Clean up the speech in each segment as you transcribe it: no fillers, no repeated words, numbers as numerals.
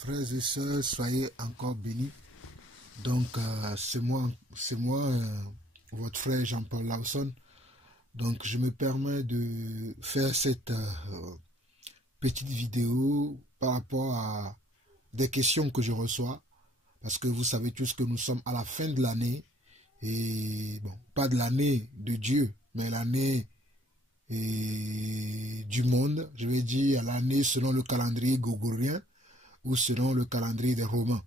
Frères et sœurs, soyez encore bénis. Donc, c'est moi, votre frère Jean-Paul Lawson. Donc, je me permets de faire cette petite vidéo par rapport à des questions que je reçois. Parce que vous savez tous que nous sommes à la fin de l'année. Et bon, pas de l'année de Dieu, mais l'année du monde. Je vais dire l'année selon le calendrier grégorien ou selon le calendrier des Romains.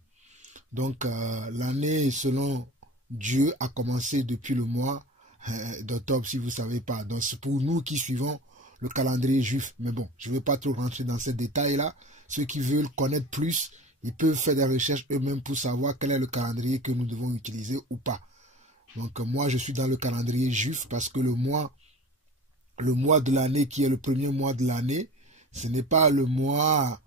Donc, l'année selon Dieu a commencé depuis le mois d'octobre, si vous ne savez pas. Donc, c'est pour nous qui suivons le calendrier juif. Mais bon, je ne vais pas trop rentrer dans ces détails-là. Ceux qui veulent connaître plus, ils peuvent faire des recherches eux-mêmes pour savoir quel est le calendrier que nous devons utiliser ou pas. Donc, moi, je suis dans le calendrier juif parce que le mois de l'année, qui est le premier mois de l'année, ce n'est pas le mois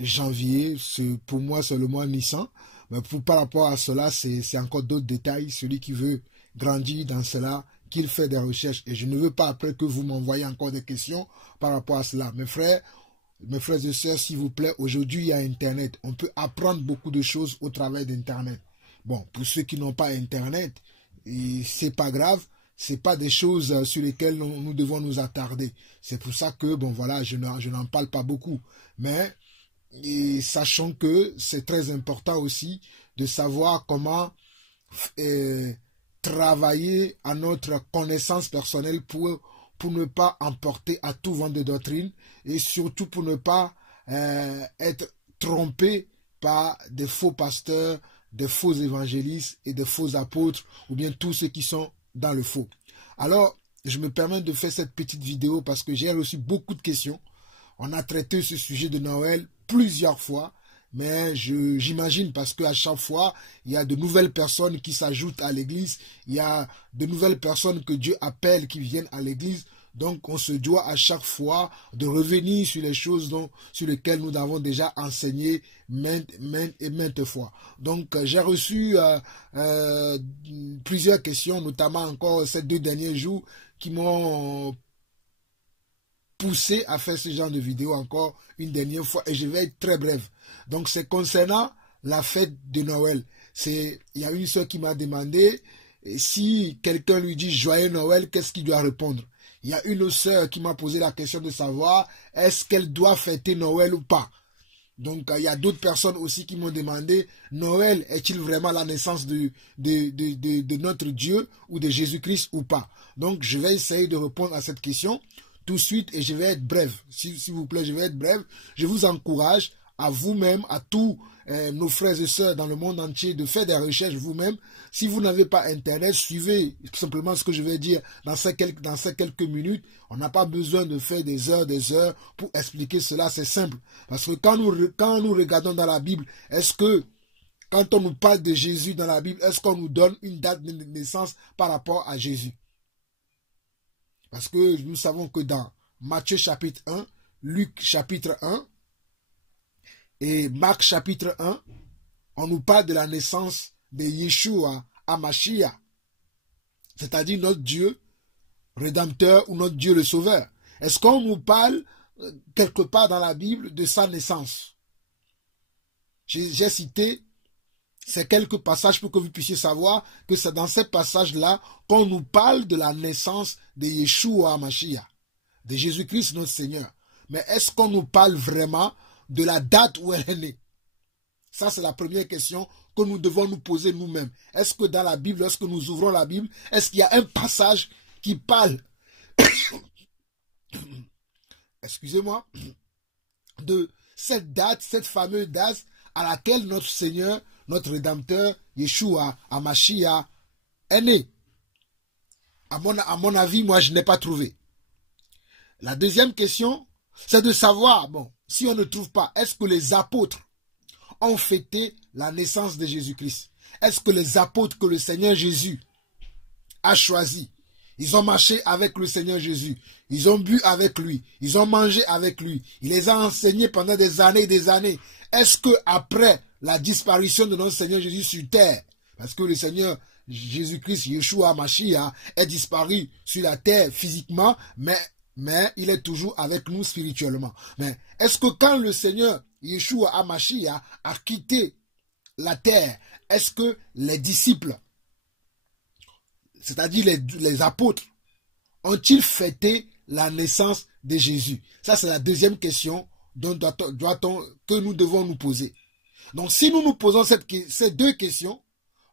janvier. Pour moi, c'est le mois Nissan. Mais par rapport à cela, c'est encore d'autres détails. Celui qui veut grandir dans cela, qu'il fait des recherches. Et je ne veux pas après que vous m'envoyez encore des questions par rapport à cela. Mes frères et sœurs, s'il vous plaît, aujourd'hui, il y a Internet. On peut apprendre beaucoup de choses au travers d'Internet. Bon, pour ceux qui n'ont pas Internet, c'est pas grave. C'est pas des choses sur lesquelles nous devons nous attarder. C'est pour ça que, bon, voilà, je n'en parle pas beaucoup. Mais sachant que c'est très important aussi de savoir comment travailler à notre connaissance personnelle pour ne pas emporter à tout vent de doctrine et surtout pour ne pas être trompé par des faux pasteurs, des faux évangélistes et des faux apôtres ou bien tous ceux qui sont dans le faux. Alors, je me permets de faire cette petite vidéo parce que j'ai reçu beaucoup de questions. On a traité ce sujet de Noël plusieurs fois, mais j'imagine parce qu'à chaque fois, il y a de nouvelles personnes qui s'ajoutent à l'église, il y a de nouvelles personnes que Dieu appelle qui viennent à l'église. Donc, on se doit à chaque fois de revenir sur les choses sur lesquelles nous avons déjà enseigné maintes fois. Donc, j'ai reçu plusieurs questions, notamment encore ces 2 derniers jours, qui m'ont poussé à faire ce genre de vidéo encore une dernière fois. Et je vais être très bref. Donc, c'est concernant la fête de Noël. Il y a une soeur qui m'a demandé si quelqu'un lui dit Joyeux Noël, qu'est-ce qu'il doit répondre? Il y a une autre sœur qui m'a posé la question de savoir est-ce qu'elle doit fêter Noël ou pas. Donc, il y a d'autres personnes aussi qui m'ont demandé Noël est-il vraiment la naissance de notre Dieu ou de Jésus-Christ ou pas. Donc, je vais essayer de répondre à cette question tout de suite et je vais être bref. S'il vous plaît, je vais être bref. Je vous encourage à vous-même, à tous nos frères et sœurs dans le monde entier de faire des recherches vous-même. Si vous n'avez pas Internet, suivez simplement ce que je vais dire dans ces quelques minutes. On n'a pas besoin de faire des heures pour expliquer cela, c'est simple. Parce que quand nous regardons dans la Bible, est-ce que quand on nous parle de Jésus dans la Bible, est-ce qu'on nous donne une date de naissance par rapport à Jésus? Parce que nous savons que dans Matthieu chapitre 1, Luc chapitre 1, et Marc chapitre 1, on nous parle de la naissance de Yeshua HaMashiach, c'est-à-dire notre Dieu rédempteur ou notre Dieu le sauveur. Est-ce qu'on nous parle quelque part dans la Bible de sa naissance? J'ai cité ces quelques passages pour que vous puissiez savoir que c'est dans ces passages-là qu'on nous parle de la naissance de Yeshua HaMashiach, de Jésus-Christ notre Seigneur. Mais est-ce qu'on nous parle vraiment de la date où elle est née? Ça, c'est la première question que nous devons nous poser nous-mêmes. Est-ce que dans la Bible, lorsque nous ouvrons la Bible, est-ce qu'il y a un passage qui parle, excusez-moi, de cette date, cette fameuse date à laquelle notre Seigneur, notre Rédempteur, Yeshua HaMashiach, est né? À mon avis, moi, je n'ai pas trouvé. La deuxième question, c'est de savoir, bon, si on ne trouve pas, est-ce que les apôtres ont fêté la naissance de Jésus-Christ? Est-ce que les apôtres que le Seigneur Jésus a choisis, ils ont marché avec le Seigneur Jésus, ils ont bu avec lui, ils ont mangé avec lui, il les a enseignés pendant des années et des années. Est-ce que après la disparition de notre Seigneur Jésus sur terre, parce que le Seigneur Jésus-Christ, Yeshua HaMashiach, est disparu sur la terre physiquement, mais il est toujours avec nous spirituellement. Mais est-ce que quand le Seigneur Yeshua HaMashiach a quitté la terre, est-ce que les disciples, c'est-à-dire les apôtres, ont-ils fêté la naissance de Jésus? Ça, c'est la deuxième question que nous devons nous poser. Donc, si nous nous posons ces deux questions,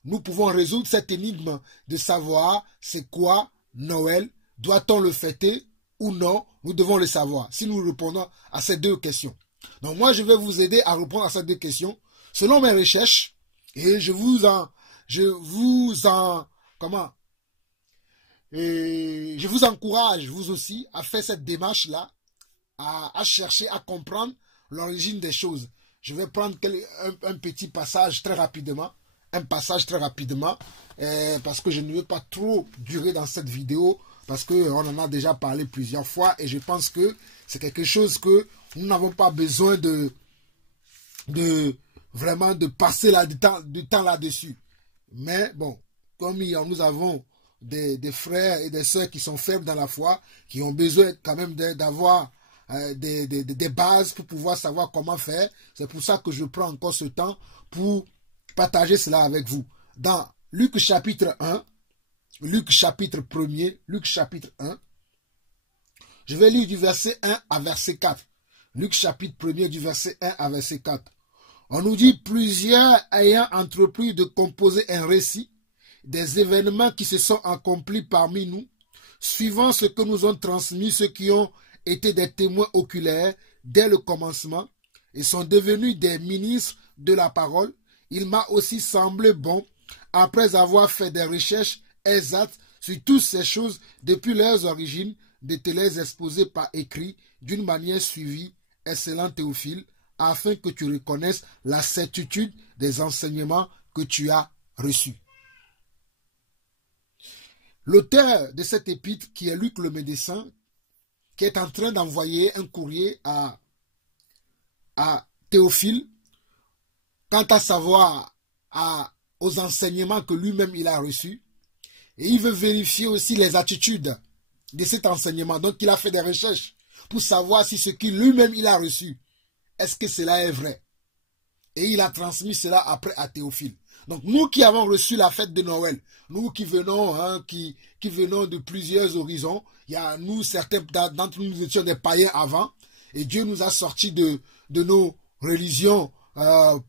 nous pouvons résoudre cette énigme de savoir c'est quoi Noël, doit-on le fêter ou non, nous devons le savoir, si nous répondons à ces deux questions. Donc, moi, je vais vous aider à répondre à ces deux questions, selon mes recherches, et je vous encourage, vous aussi, à faire cette démarche-là, à chercher à comprendre l'origine des choses. Je vais prendre un petit passage très rapidement, parce que je ne veux pas trop durer dans cette vidéo, parce qu'on en a déjà parlé plusieurs fois, et je pense que c'est quelque chose que nous n'avons pas besoin vraiment de passer du temps là-dessus. Mais bon, comme nous avons des frères et des sœurs qui sont faibles dans la foi, qui ont besoin quand même d'avoir des bases pour pouvoir savoir comment faire. C'est pour ça que je prends encore ce temps pour partager cela avec vous. Dans Luc chapitre 1, Luc chapitre 1, je vais lire du verset 1 à verset 4. Luc chapitre 1 du verset 1 à verset 4. On nous dit, plusieurs ayant entrepris de composer un récit des événements qui se sont accomplis parmi nous, suivant ce que nous ont transmis ceux qui ont été des témoins oculaires dès le commencement et sont devenus des ministres de la parole, il m'a aussi semblé bon, après avoir fait des recherches exactes sur toutes ces choses depuis leurs origines, de te les exposer par écrit d'une manière suivie, excellent Théophile, afin que tu reconnaisses la certitude des enseignements que tu as reçus. L'auteur de cette épître, qui est Luc le médecin, qui est en train d'envoyer un courrier à Théophile, quant à savoir aux enseignements que lui-même il a reçus, et il veut vérifier aussi les attitudes de cet enseignement. Donc il a fait des recherches pour savoir si ce qu'il lui-même il a reçu, est-ce que cela est vrai? Et il a transmis cela après à Théophile. Donc nous qui avons reçu la fête de Noël, nous qui venons, qui venons de plusieurs horizons, il y a nous, certains d'entre nous étions des païens avant, et Dieu nous a sortis de nos religions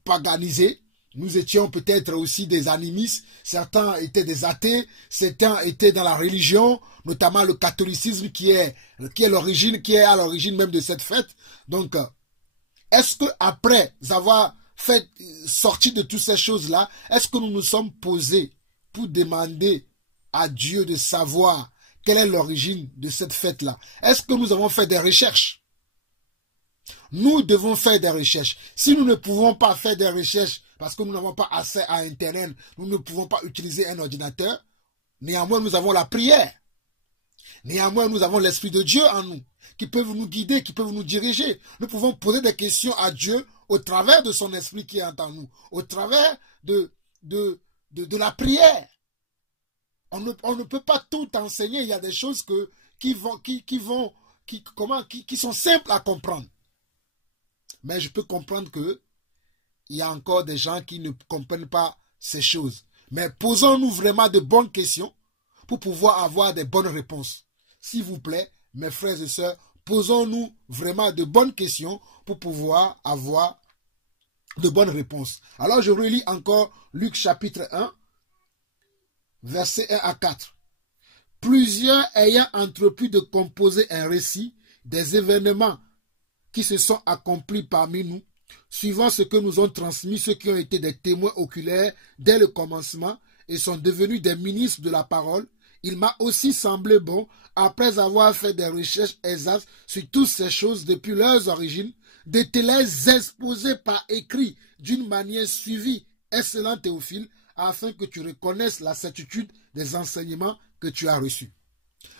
paganisées. Nous étions peut-être aussi des animistes, certains étaient des athées, certains étaient dans la religion, notamment le catholicisme qui est à l'origine même de cette fête. Donc, est-ce que après avoir sorti de toutes ces choses-là, est-ce que nous nous sommes posés pour demander à Dieu de savoir quelle est l'origine de cette fête-là? Est-ce que nous avons fait des recherches? Nous devons faire des recherches. Si nous ne pouvons pas faire des recherches parce que nous n'avons pas accès à Internet, nous ne pouvons pas utiliser un ordinateur, néanmoins nous avons la prière. Néanmoins nous avons l'Esprit de Dieu en nous, qui peuvent nous guider, qui peuvent nous diriger. Nous pouvons poser des questions à Dieu au travers de son esprit qui est en nous, au travers de la prière. On ne peut pas tout enseigner. Il y a des choses qui sont simples à comprendre. Mais je peux comprendre que il y a encore des gens qui ne comprennent pas ces choses. Mais posons-nous vraiment de bonnes questions pour pouvoir avoir des bonnes réponses. S'il vous plaît, mes frères et sœurs, posons-nous vraiment de bonnes questions pour pouvoir avoir de bonnes réponses. Alors je relis encore Luc chapitre 1, versets 1 à 4. Plusieurs ayant entrepris de composer un récit des événements qui se sont accomplis parmi nous, suivant ce que nous ont transmis ceux qui ont été des témoins oculaires dès le commencement et sont devenus des ministres de la parole, il m'a aussi semblé bon, après avoir fait des recherches exactes sur toutes ces choses depuis leurs origines, de te les exposer par écrit d'une manière suivie, excellent Théophile, afin que tu reconnaisses la certitude des enseignements que tu as reçus.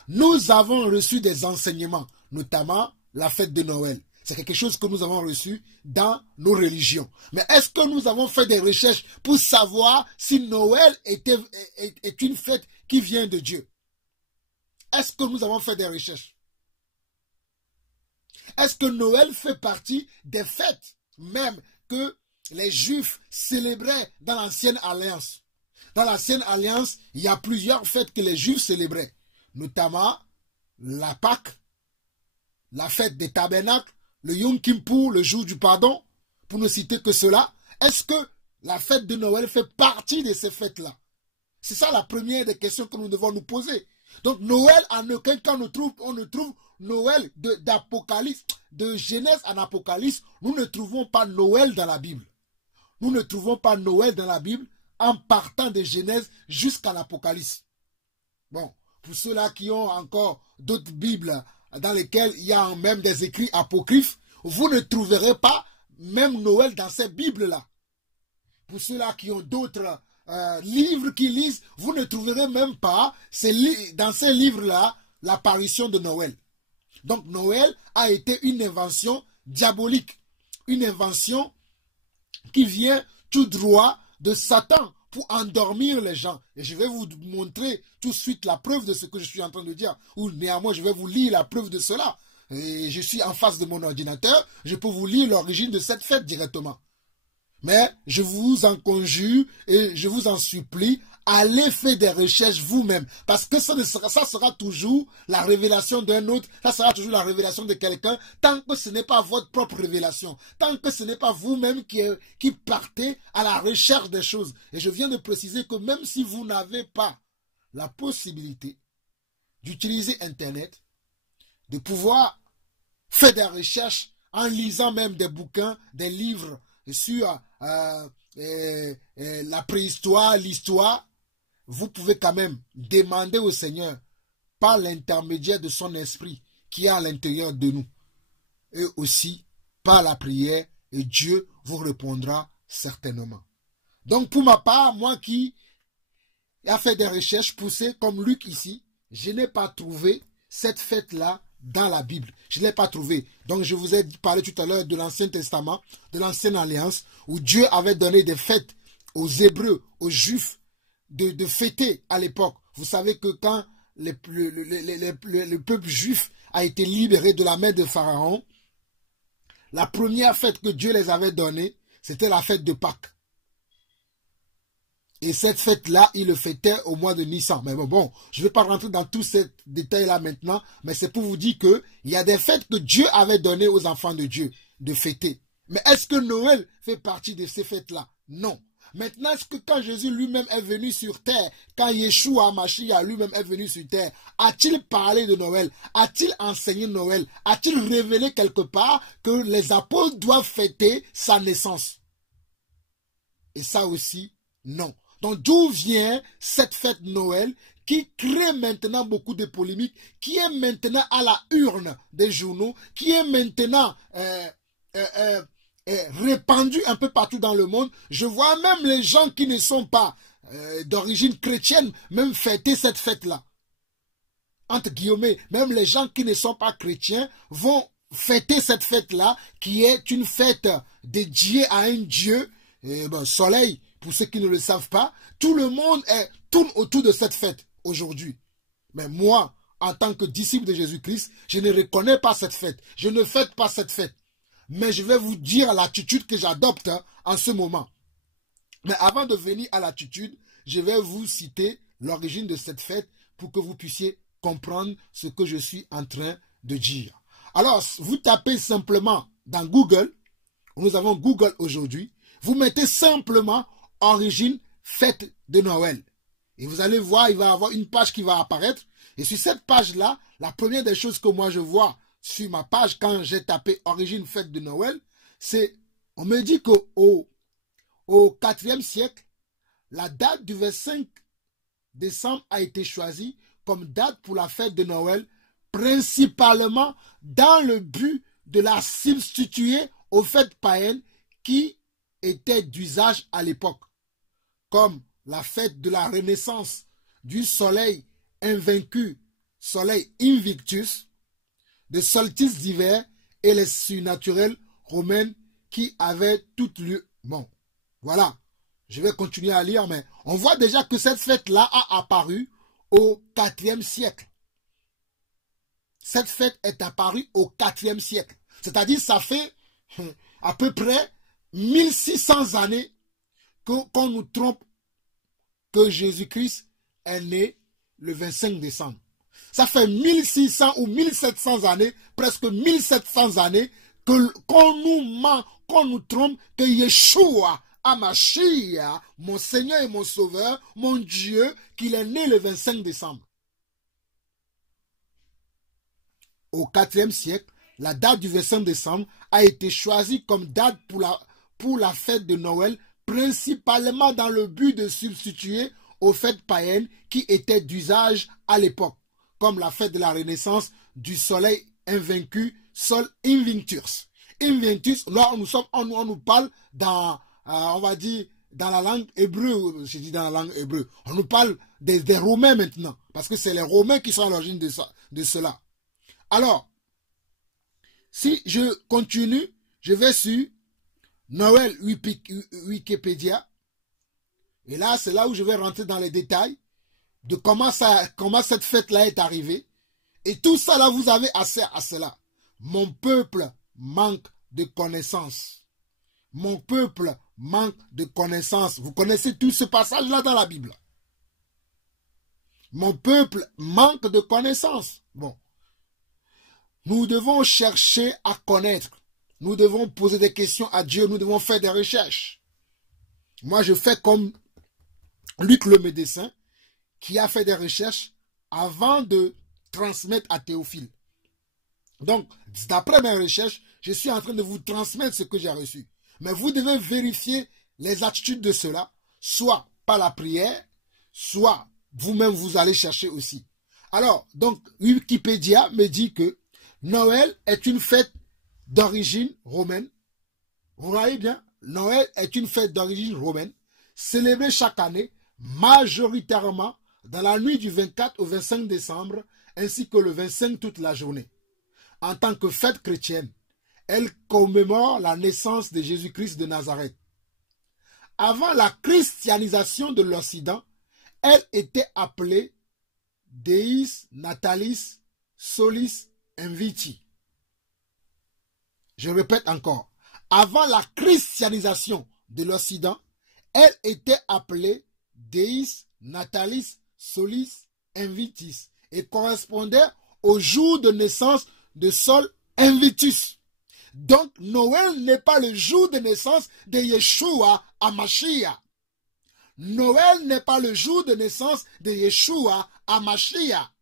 Nous avons reçu des enseignements, notamment la fête de Noël. C'est quelque chose que nous avons reçu dans nos religions. Mais est-ce que nous avons fait des recherches pour savoir si Noël est une fête qui vient de Dieu? Est-ce que nous avons fait des recherches? Est-ce que Noël fait partie des fêtes même que les Juifs célébraient dans l'Ancienne Alliance. Dans l'Ancienne Alliance, il y a plusieurs fêtes que les Juifs célébraient, notamment la Pâque, la fête des tabernacles, le Yom Kippour, le jour du pardon, pour ne citer que cela. Est-ce que la fête de Noël fait partie de ces fêtes-là? C'est ça la première des questions que nous devons nous poser. Donc Noël, en aucun cas, on ne trouve Noël d'Apocalypse, de Genèse en Apocalypse, nous ne trouvons pas Noël dans la Bible. Nous ne trouvons pas Noël dans la Bible en partant de Genèse jusqu'à l'Apocalypse. Bon, pour ceux-là qui ont encore d'autres Bibles dans lesquelles il y a même des écrits apocryphes, vous ne trouverez pas même Noël dans ces Bibles-là. Pour ceux-là qui ont d'autres livres qu'ils lisent, vous ne trouverez même pas dans ces livres-là l'apparition de Noël. Donc Noël a été une invention diabolique, une invention qui vient tout droit de Satan pour endormir les gens. Et je vais vous montrer tout de suite la preuve de ce que je suis en train de dire. Ou néanmoins, je vais vous lire la preuve de cela. Et je suis en face de mon ordinateur, je peux vous lire l'origine de cette fête directement. Mais je vous en conjure et je vous en supplie, allez faire des recherches vous-même. Parce que ça sera toujours la révélation d'un autre, ça sera toujours la révélation de quelqu'un, tant que ce n'est pas votre propre révélation, tant que ce n'est pas vous-même qui partez à la recherche des choses. Et je viens de préciser que même si vous n'avez pas la possibilité d'utiliser Internet, de pouvoir faire des recherches en lisant même des bouquins, des livres sur la préhistoire, l'histoire, vous pouvez quand même demander au Seigneur par l'intermédiaire de son esprit qui est à l'intérieur de nous. Et aussi par la prière, et Dieu vous répondra certainement. Donc pour ma part, moi qui ai fait des recherches poussées comme Luc ici, je n'ai pas trouvé cette fête-là dans la Bible. Je ne l'ai pas trouvé. Donc je vous ai parlé tout à l'heure de l'Ancien Testament, de l'Ancienne Alliance, où Dieu avait donné des fêtes aux Hébreux, aux Juifs, de fêter à l'époque. Vous savez que quand le peuple juif a été libéré de la main de Pharaon, la première fête que Dieu les avait donnée, c'était la fête de Pâques. Et cette fête-là, il le fêtait au mois de Nissan. Mais bon, je ne vais pas rentrer dans tous ces détails-là maintenant, mais c'est pour vous dire qu'il y a des fêtes que Dieu avait données aux enfants de Dieu de fêter. Mais est-ce que Noël fait partie de ces fêtes-là? Non. Maintenant, est-ce que quand Jésus lui-même est venu sur terre, quand Yeshua Mashiach lui-même est venu sur terre, a-t-il parlé de Noël? A-t-il enseigné Noël? A-t-il révélé quelque part que les apôtres doivent fêter sa naissance? Et ça aussi, non. Donc d'où vient cette fête Noël qui crée maintenant beaucoup de polémiques, qui est maintenant à la urne des journaux, qui est maintenant répandue un peu partout dans le monde. Je vois même les gens qui ne sont pas d'origine chrétienne même fêter cette fête-là. Entre guillemets, même les gens qui ne sont pas chrétiens vont fêter cette fête-là, qui est une fête dédiée à un dieu, soleil. Pour ceux qui ne le savent pas, tout le monde tourne autour de cette fête aujourd'hui. Mais moi, en tant que disciple de Jésus-Christ, je ne reconnais pas cette fête. Je ne fête pas cette fête. Mais je vais vous dire l'attitude que j'adopte en ce moment. Mais avant de venir à l'attitude, je vais vous citer l'origine de cette fête pour que vous puissiez comprendre ce que je suis en train de dire. Alors, vous tapez simplement dans Google, nous avons Google aujourd'hui, vous mettez simplement origine fête de Noël. Et vous allez voir, il va y avoir une page qui va apparaître. Et sur cette page-là, la première des choses que moi je vois sur ma page quand j'ai tapé origine fête de Noël, c'est, on me dit qu'au IVe siècle, la date du 25 décembre a été choisie comme date pour la fête de Noël, principalement dans le but de la substituer aux fêtes païennes qui étaient d'usage à l'époque, comme la fête de la renaissance du soleil invaincu, soleil Invictus, des solstices d'hiver et les surnaturels romaines qui avaient toute lieu. Bon, voilà, je vais continuer à lire, mais on voit déjà que cette fête-là a apparu au IVe siècle. Cette fête est apparue au IVe siècle. C'est-à-dire, ça fait à peu près 1600 années qu'on nous trompe que Jésus-Christ est né le 25 décembre. Ça fait 1600 ou 1700 années, presque 1700 années, qu'on nous ment, qu'on nous trompe, que Yeshua, Hamashiach, mon Seigneur et mon Sauveur, mon Dieu, qu'il est né le 25 décembre. Au IVe siècle, la date du 25 décembre a été choisie comme date pour la fête de Noël, principalement dans le but de substituer aux fêtes païennes qui étaient d'usage à l'époque, comme la fête de la Renaissance du soleil invaincu, Sol Invictus. Invictus, là on nous parle dans, on va dire, dans la langue hébreu, je dis dans la langue hébreu, on nous parle des Romains maintenant, parce que c'est les Romains qui sont à l'origine de cela. Alors, si je continue, je vais sur Noël Wikipédia, et là, c'est là où je vais rentrer dans les détails de comment cette fête-là est arrivée. Et tout ça, là, vous avez assez à cela. Mon peuple manque de connaissances. Mon peuple manque de connaissances. Vous connaissez tout ce passage-là dans la Bible. Mon peuple manque de connaissances. Bon. Nous devons chercher à connaître. Nous devons poser des questions à Dieu. Nous devons faire des recherches. Moi, je fais comme Luc le médecin, qui a fait des recherches avant de transmettre à Théophile. Donc, d'après mes recherches, je suis en train de vous transmettre ce que j'ai reçu. Mais vous devez vérifier les attitudes de cela, soit par la prière, soit vous-même vous allez chercher aussi. Alors, donc, Wikipédia me dit que Noël est une fête d'origine romaine. Vous voyez bien, Noël est une fête d'origine romaine, célébrée chaque année, majoritairement dans la nuit du 24 au 25 décembre, ainsi que le 25 toute la journée. En tant que fête chrétienne, elle commémore la naissance de Jésus-Christ de Nazareth. Avant la christianisation de l'Occident, elle était appelée Deis Natalis Solis Inviti. Je répète encore, avant la christianisation de l'Occident, elle était appelée Deis Natalis Solis Invitis et correspondait au jour de naissance de Sol Invitus. Donc Noël n'est pas le jour de naissance de Yeshua Hamashiach. Noël n'est pas le jour de naissance de Yeshua Hamashiach.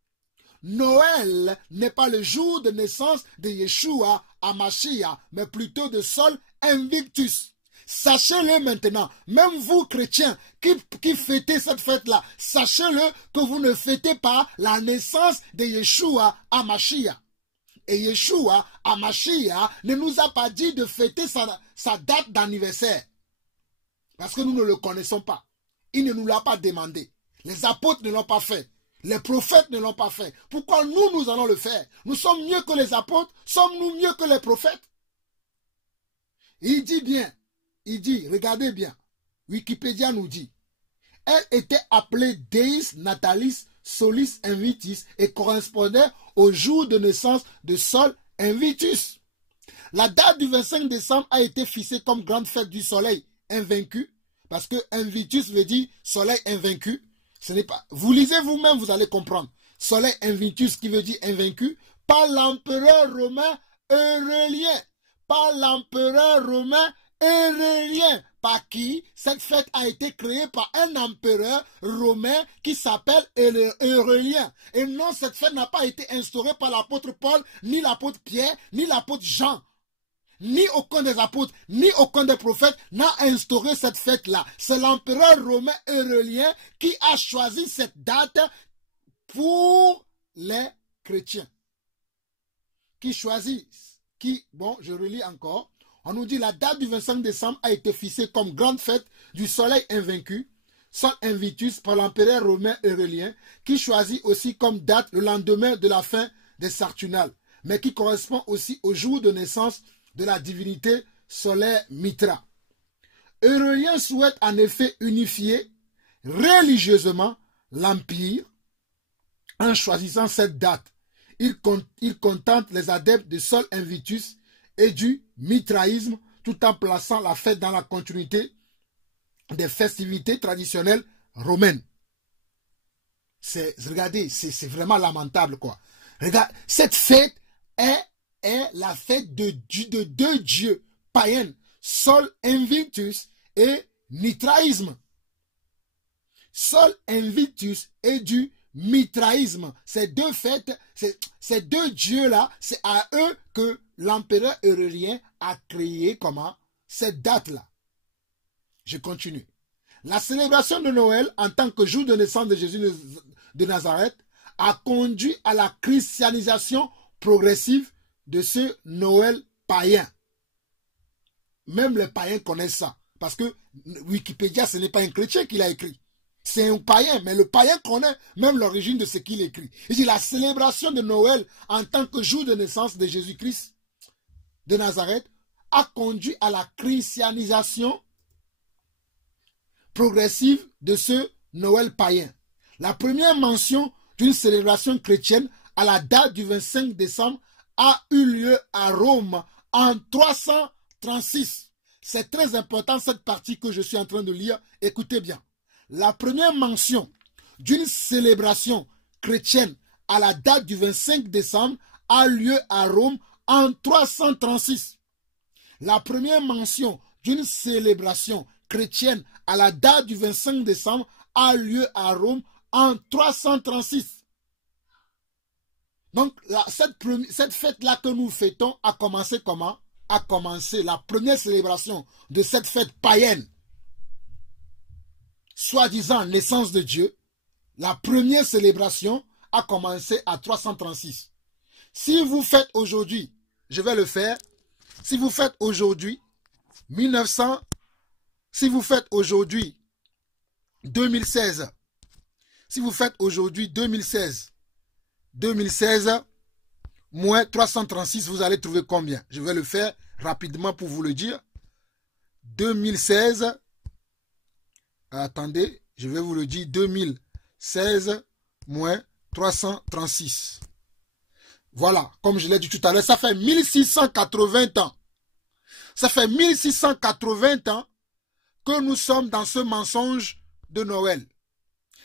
Noël n'est pas le jour de naissance de Yeshua Hamashiach, mais plutôt de Sol Invictus. Sachez-le maintenant, même vous chrétiens qui fêtez cette fête-là, sachez-le que vous ne fêtez pas la naissance de Yeshua Hamashiach. Et Yeshua Hamashiach ne nous a pas dit de fêter sa date d'anniversaire. Parce que nous ne le connaissons pas. Il ne nous l'a pas demandé. Les apôtres ne l'ont pas fait. Les prophètes ne l'ont pas fait. Pourquoi nous allons le faire? Nous sommes mieux que les apôtres? Sommes-nous mieux que les prophètes? Il dit bien, regardez bien, Wikipédia nous dit, elle était appelée Deis Natalis Solis Invitis et correspondait au jour de naissance de Sol Invitus. La date du 25 décembre a été fixée comme grande fête du soleil invaincu, parce que Invitus veut dire soleil invaincu. Ce n'est pas. Vous lisez vous-même, vous allez comprendre. Soleil Invitus qui veut dire invaincu par l'empereur romain Aurélien. Par l'empereur romain Aurélien. Par qui? Cette fête a été créée par un empereur romain qui s'appelle Aurélien. Et non, cette fête n'a pas été instaurée par l'apôtre Paul, ni l'apôtre Pierre, ni l'apôtre Jean. Ni aucun des apôtres, ni aucun des prophètes n'a instauré cette fête-là. C'est l'empereur romain Aurélien qui a choisi cette date pour les chrétiens. Bon, je relis encore. On nous dit la date du 25 décembre a été fixée comme grande fête du soleil invaincu, Sol Invitus, par l'empereur romain Aurélien, qui choisit aussi comme date le lendemain de la fin des Saturnales, mais qui correspond aussi au jour de naissance de la divinité solaire Mitra. Aurélien souhaite en effet unifier religieusement l'Empire en choisissant cette date. Il contente les adeptes de Sol Invitus et du mitraïsme tout en plaçant la fête dans la continuité des festivités traditionnelles romaines. Regardez, c'est vraiment lamentable, quoi. Regarde, cette fête est la fête de deux dieux païens, Sol Invictus et Mithraïsme. Sol Invictus et du Mithraïsme. Ces deux fêtes, ces deux dieux-là, c'est à eux que l'empereur Aurélien a créé comment? Cette date-là. Je continue. La célébration de Noël en tant que jour de naissance de Jésus de Nazareth a conduit à la christianisation progressive de ce Noël païen. Même les païens connaissent ça. Parce que Wikipédia, ce n'est pas un chrétien qui l'a écrit. C'est un païen, mais le païen connaît même l'origine de ce qu'il écrit. Il dit la célébration de Noël en tant que jour de naissance de Jésus-Christ de Nazareth a conduit à la christianisation progressive de ce Noël païen. La première mention d'une célébration chrétienne à la date du 25 décembre a eu lieu à Rome en 336. C'est très important cette partie que je suis en train de lire. Écoutez bien. La première mention d'une célébration chrétienne à la date du 25 décembre a lieu à Rome en 336. La première mention d'une célébration chrétienne à la date du 25 décembre a lieu à Rome en 336. Donc, cette fête-là que nous fêtons a commencé comment? A commencé la première célébration de cette fête païenne, soi-disant naissance de Dieu. La première célébration a commencé à 336. Si vous faites aujourd'hui, je vais le faire, si vous faites aujourd'hui 1900, si vous faites aujourd'hui 2016, si vous faites aujourd'hui 2016 moins 336, vous allez trouver combien? Je vais le faire rapidement pour vous le dire. 2016, attendez, je vais vous le dire, 2016 moins 336. Voilà, comme je l'ai dit tout à l'heure, ça fait 1680 ans. Ça fait 1680 ans que nous sommes dans ce mensonge de Noël.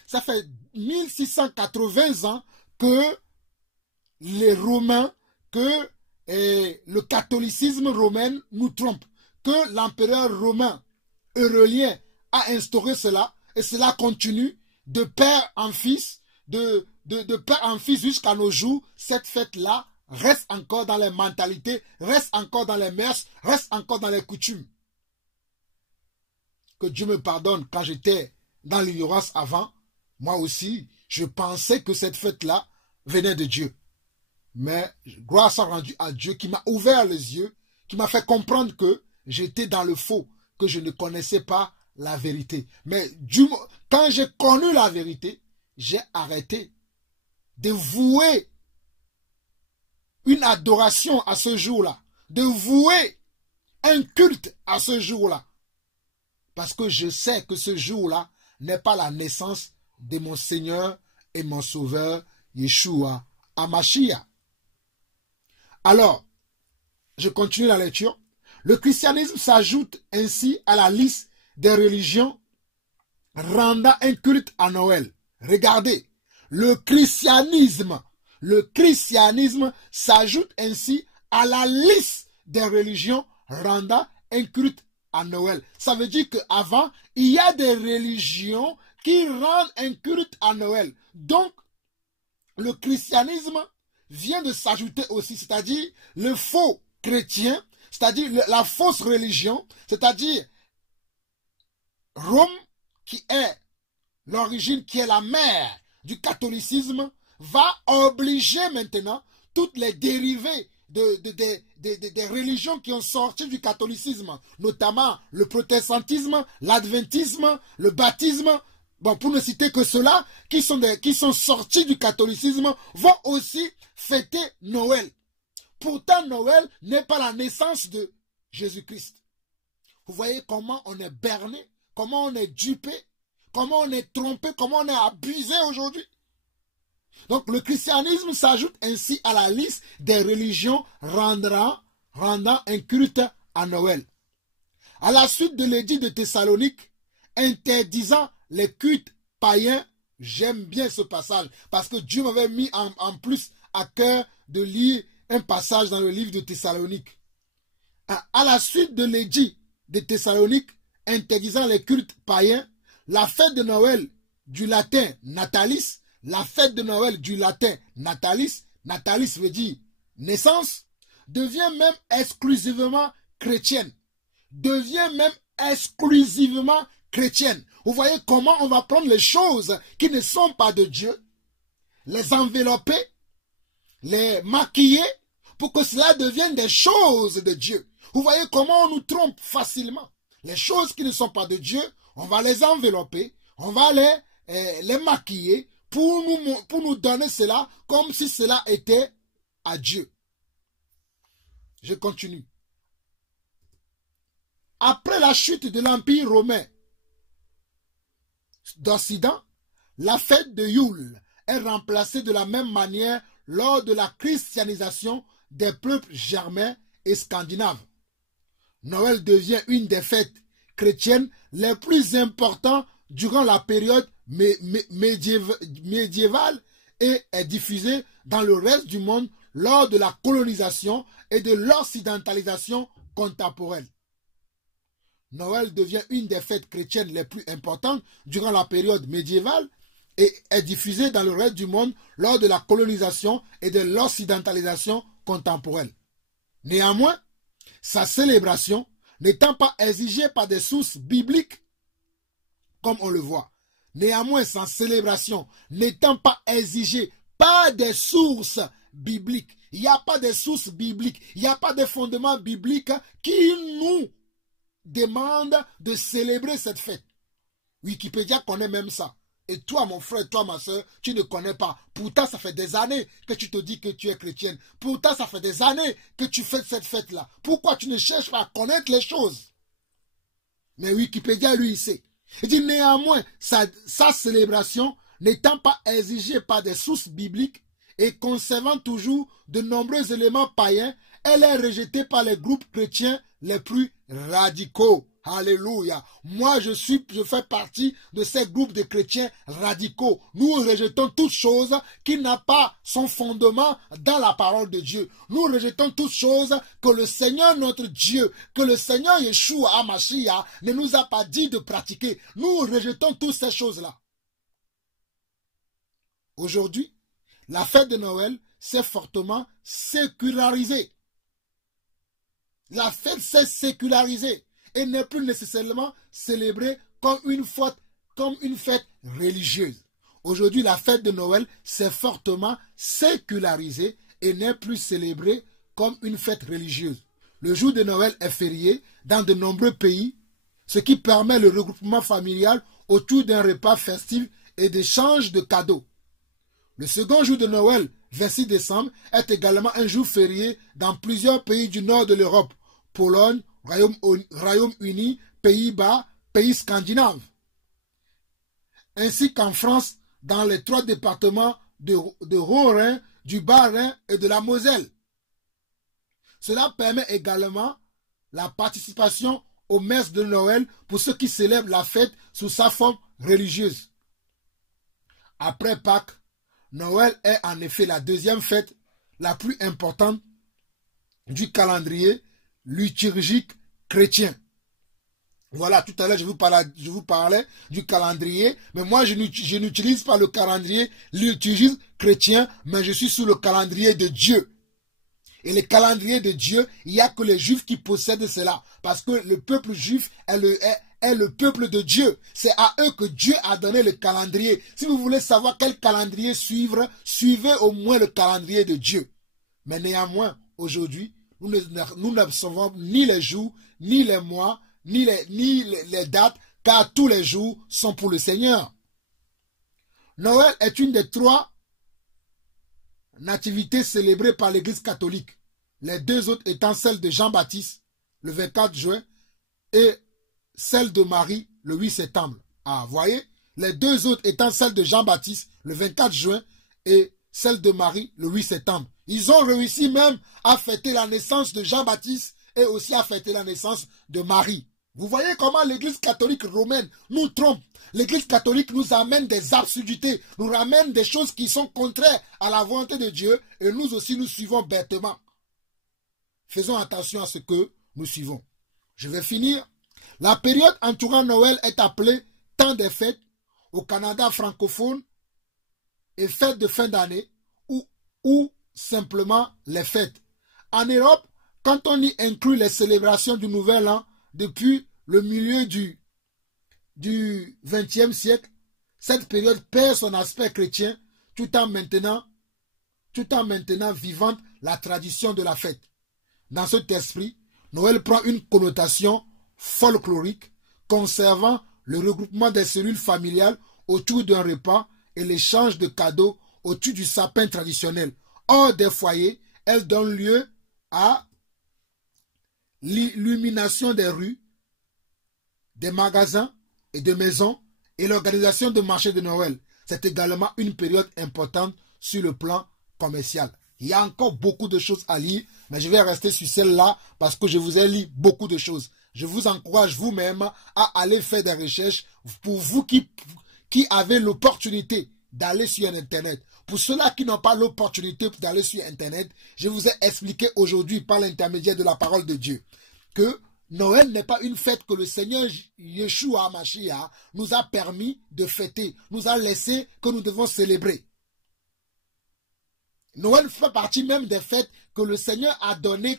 Ça fait 1680 ans que les Romains, que le catholicisme romain nous trompe, que l'empereur romain Aurélien a instauré cela, et cela continue de père en fils, de père en fils jusqu'à nos jours. Cette fête-là reste encore dans les mentalités, reste encore dans les mœurs, reste encore dans les coutumes. Que Dieu me pardonne, quand j'étais dans l'ignorance avant, moi aussi, je pensais que cette fête-là venait de Dieu. Mais gloire soit rendue à Dieu qui m'a ouvert les yeux, qui m'a fait comprendre que j'étais dans le faux, que je ne connaissais pas la vérité. Mais quand j'ai connu la vérité, j'ai arrêté de vouer une adoration à ce jour-là, de vouer un culte à ce jour-là. Parce que je sais que ce jour-là n'est pas la naissance de mon Seigneur et mon Sauveur, Yeshua HaMashiach. Alors, je continue la lecture. Le christianisme s'ajoute ainsi à la liste des religions rendant un culte à Noël. Regardez, le christianisme s'ajoute ainsi à la liste des religions rendant un culte à Noël. Ça veut dire qu'avant, il y a des religions qui rendent un culte à Noël. Donc, le christianisme vient de s'ajouter aussi, c'est-à-dire le faux chrétien, c'est-à-dire la fausse religion, c'est-à-dire Rome, qui est l'origine, qui est la mère du catholicisme, va obliger maintenant toutes les dérivées des religions qui ont sorti du catholicisme, notamment le protestantisme, l'adventisme, le baptisme. Bon, pour ne citer que ceux-là qui sont sortis du catholicisme, vont aussi fêter Noël. Pourtant, Noël n'est pas la naissance de Jésus-Christ. Vous voyez comment on est berné, comment on est dupé, comment on est trompé, comment on est abusé aujourd'hui. Donc, le christianisme s'ajoute ainsi à la liste des religions rendant un culte à Noël. À la suite de l'édit de Thessalonique, interdisant les cultes païens, j'aime bien ce passage, parce que Dieu m'avait mis en plus à cœur de lire un passage dans le livre de Thessalonique. À la suite de l'édit de Thessalonique, interdisant les cultes païens, la fête de Noël du latin Natalis, la fête de Noël du latin Natalis, Natalis veut dire naissance, devient même exclusivement chrétienne. Devient même exclusivement chrétienne. Vous voyez comment on va prendre les choses qui ne sont pas de Dieu, les envelopper, les maquiller, pour que cela devienne des choses de Dieu. Vous voyez comment on nous trompe facilement. Les choses qui ne sont pas de Dieu, on va les envelopper, on va les maquiller pour nous donner cela comme si cela était à Dieu. Je continue. Après la chute de l'Empire romain d'Occident, la fête de Yule est remplacée de la même manière lors de la christianisation des peuples germains et scandinaves. Noël devient une des fêtes chrétiennes les plus importantes durant la période médiévale et est diffusée dans le reste du monde lors de la colonisation et de l'occidentalisation contemporaine. Noël devient une des fêtes chrétiennes les plus importantes durant la période médiévale et est diffusée dans le reste du monde lors de la colonisation et de l'occidentalisation contemporaine. Néanmoins, sa célébration n'étant pas exigée par des sources bibliques, comme on le voit. Néanmoins, sa célébration n'étant pas exigée par des sources bibliques. Il n'y a pas de sources bibliques. Il n'y a pas de fondements bibliques qui nous demandent de célébrer cette fête. Wikipédia connaît même ça. Et toi, mon frère, toi, ma soeur, tu ne connais pas. Pourtant, ça fait des années que tu te dis que tu es chrétienne. Pourtant, ça fait des années que tu fais cette fête-là. Pourquoi tu ne cherches pas à connaître les choses? Mais Wikipédia, lui, il sait. Il dit néanmoins, sa célébration n'étant pas exigée par des sources bibliques et conservant toujours de nombreux éléments païens, elle est rejetée par les groupes chrétiens les plus radicaux. Alléluia. Moi, je fais partie de ces groupes de chrétiens radicaux. Nous rejetons toute chose qui n'a pas son fondement dans la parole de Dieu. Nous rejetons toute chose que le Seigneur notre Dieu, que le Seigneur Yeshua HaMashiach ne nous a pas dit de pratiquer. Nous rejetons toutes ces choses-là. Aujourd'hui, la fête de Noël s'est fortement sécularisée. La fête s'est sécularisée et n'est plus nécessairement célébrée comme une fête religieuse. Aujourd'hui, la fête de Noël s'est fortement sécularisée et n'est plus célébrée comme une fête religieuse. Le jour de Noël est férié dans de nombreux pays, ce qui permet le regroupement familial autour d'un repas festif et d'échange de cadeaux. Le second jour de Noël, 26 décembre, est également un jour férié dans plusieurs pays du nord de l'Europe, Pologne, Royaume-Uni, Pays-Bas, pays scandinaves. Ainsi qu'en France, dans les 3 départements de Haut-Rhin, du Bas-Rhin et de la Moselle. Cela permet également la participation aux messes de Noël pour ceux qui célèbrent la fête sous sa forme religieuse. Après Pâques, Noël est en effet la deuxième fête la plus importante du calendrier liturgique chrétien. Voilà, tout à l'heure je vous parlais du calendrier, mais moi je n'utilise pas le calendrier liturgique chrétien, mais je suis sous le calendrier de Dieu. Et le calendrier de Dieu, il n'y a que les Juifs qui possèdent cela, parce que le peuple juif est le peuple de Dieu. C'est à eux que Dieu a donné le calendrier. Si vous voulez savoir quel calendrier suivre, suivez au moins le calendrier de Dieu. Mais néanmoins, aujourd'hui, nous n'observons ni les jours, ni les mois, ni les dates, car tous les jours sont pour le Seigneur. Noël est une des 3 nativités célébrées par l'Église catholique. Les 2 autres étant celle de Jean-Baptiste, le 24 juin, et celle de Marie, le 8 septembre. Ah, voyez, les 2 autres étant celle de Jean-Baptiste, le 24 juin, et celle de Marie, le 8 septembre. Ils ont réussi même à fêter la naissance de Jean-Baptiste et aussi à fêter la naissance de Marie. Vous voyez comment l'église catholique romaine nous trompe. L'église catholique nous amène des absurdités, nous ramène des choses qui sont contraires à la volonté de Dieu et nous aussi nous suivons bêtement. Faisons attention à ce que nous suivons. Je vais finir. La période entourant Noël est appelée temps des fêtes au Canada francophone et fêtes de fin d'année ou simplement les fêtes. En Europe, quand on y inclut les célébrations du Nouvel An depuis le milieu du XXe siècle, cette période perd son aspect chrétien tout en maintenant vivante la tradition de la fête. Dans cet esprit, Noël prend une connotation folklorique, conservant le regroupement des cellules familiales autour d'un repas et l'échange de cadeaux autour du sapin traditionnel. Hors des foyers, elle donne lieu à l'illumination des rues, des magasins et de maisons et l'organisation de marchés de Noël. C'est également une période importante sur le plan commercial. Il y a encore beaucoup de choses à lire, mais je vais rester sur celle-là parce que je vous ai lu beaucoup de choses. Je vous encourage vous-même à aller faire des recherches pour vous qui avez l'opportunité d'aller sur Internet. Pour ceux-là qui n'ont pas l'opportunité d'aller sur Internet, je vous ai expliqué aujourd'hui par l'intermédiaire de la parole de Dieu que Noël n'est pas une fête que le Seigneur Yeshua HaMashiach nous a permis de fêter, nous a laissé que nous devons célébrer. Noël fait partie même des fêtes que le Seigneur a données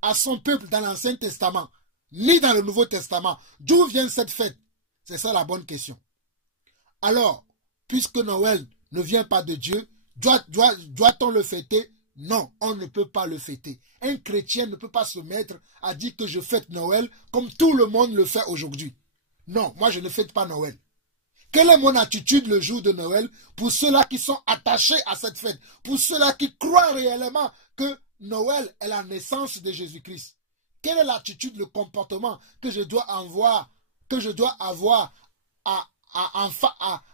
à son peuple dans l'Ancien Testament, ni dans le Nouveau Testament. D'où vient cette fête? C'est ça la bonne question. Alors, puisque Noël ne vient pas de Dieu, doit-on le fêter? Non, on ne peut pas le fêter. Un chrétien ne peut pas se mettre à dire que je fête Noël comme tout le monde le fait aujourd'hui. Non, moi je ne fête pas Noël. Quelle est mon attitude le jour de Noël pour ceux-là qui sont attachés à cette fête, pour ceux-là qui croient réellement que Noël est la naissance de Jésus-Christ? Quelle est l'attitude, le comportement que je dois avoir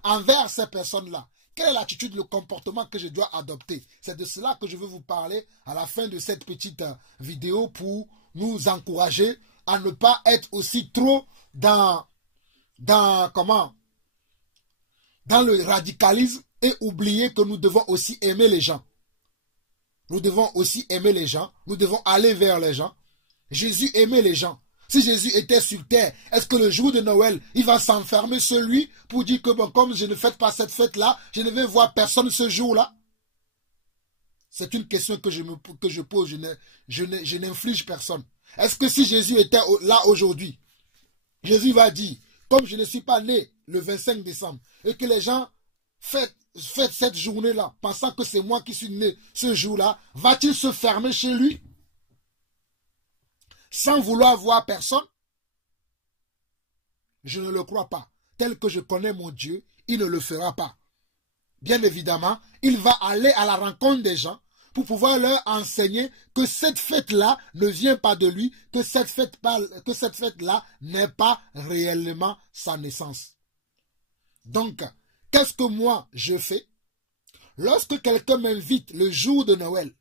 envers ces personnes-là? Quelle est l'attitude, le comportement que je dois adopter? C'est de cela que je veux vous parler à la fin de cette petite vidéo pour nous encourager à ne pas être aussi trop dans le radicalisme et oublier que nous devons aussi aimer les gens. Nous devons aussi aimer les gens. Nous devons aller vers les gens. Jésus aimait les gens. Si Jésus était sur terre, est-ce que le jour de Noël, il va s'enfermer celui pour dire que bon, comme je ne fête pas cette fête-là, je ne vais voir personne ce jour-là? C'est une question que je pose, je n'inflige personne. Est-ce que si Jésus était là aujourd'hui, Jésus va dire, comme je ne suis pas né le 25 décembre, et que les gens fêtent cette journée-là, pensant que c'est moi qui suis né ce jour-là, va-t-il se fermer chez lui sans vouloir voir personne? Je ne le crois pas. Tel que je connais mon Dieu, il ne le fera pas. Bien évidemment, il va aller à la rencontre des gens pour pouvoir leur enseigner que cette fête-là ne vient pas de lui, que cette fête-là n'est pas réellement sa naissance. Donc, qu'est-ce que moi je fais? Lorsque quelqu'un m'invite le jour de Noël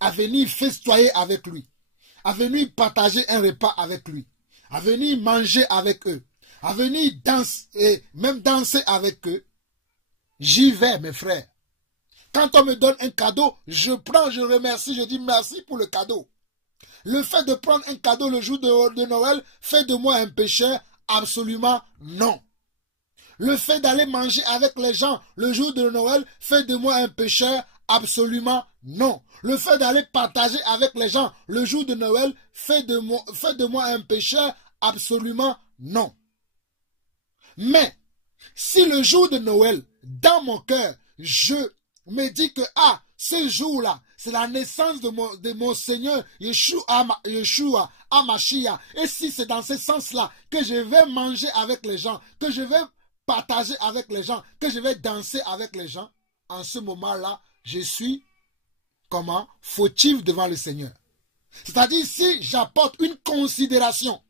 à venir festoyer avec lui, à venir partager un repas avec lui, à venir manger avec eux, à venir danser et même danser avec eux, j'y vais, mes frères. Quand on me donne un cadeau, je prends, je remercie, je dis merci pour le cadeau. Le fait de prendre un cadeau le jour de Noël fait de moi un pécheur? Absolument non. Le fait d'aller manger avec les gens le jour de Noël fait de moi un pécheur? Absolument non. Le fait d'aller partager avec les gens le jour de Noël fait de moi un pécheur? Absolument non. Mais si le jour de Noël, dans mon cœur, je me dis que ce jour-là, c'est la naissance de mon Seigneur Yeshua HaMashiach, et si c'est dans ce sens-là que je vais manger avec les gens, que je vais partager avec les gens, que je vais danser avec les gens, en ce moment-là, je suis fautif devant le Seigneur. C'est-à-dire, si j'apporte une considération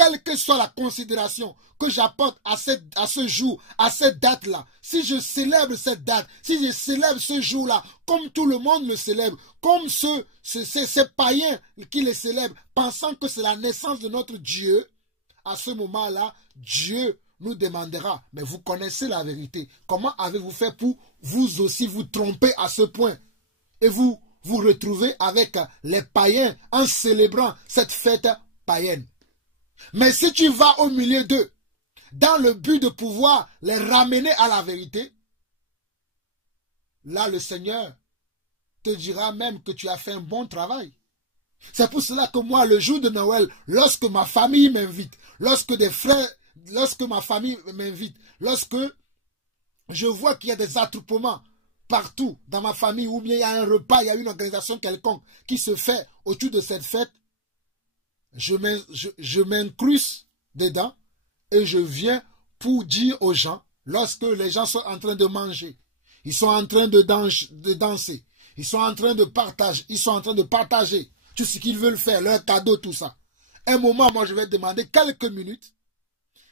quelle que soit la considération que j'apporte à ce jour, à cette date-là, si je célèbre cette date, si je célèbre ce jour-là, comme tout le monde le célèbre, comme ces païens qui le célèbrent, pensant que c'est la naissance de notre Dieu, à ce moment-là, Dieu nous demandera, mais vous connaissez la vérité. Comment avez-vous fait pour vous aussi vous tromper à ce point? Et vous retrouvez avec les païens en célébrant cette fête païenne. Mais si tu vas au milieu d'eux, dans le but de pouvoir les ramener à la vérité, là le Seigneur te dira même que tu as fait un bon travail. C'est pour cela que moi, le jour de Noël, lorsque ma famille m'invite, lorsque des frères, lorsque ma famille m'invite, lorsque je vois qu'il y a des attroupements partout dans ma famille, ou bien il y a un repas, il y a une organisation quelconque qui se fait autour de cette fête, je m'incruste dedans et je viens pour dire aux gens, lorsque les gens sont en train de manger, ils sont en train de danser, ils sont en train de partager tout ce qu'ils veulent faire, leurs cadeaux, tout ça. Un moment, moi, je vais demander quelques minutes.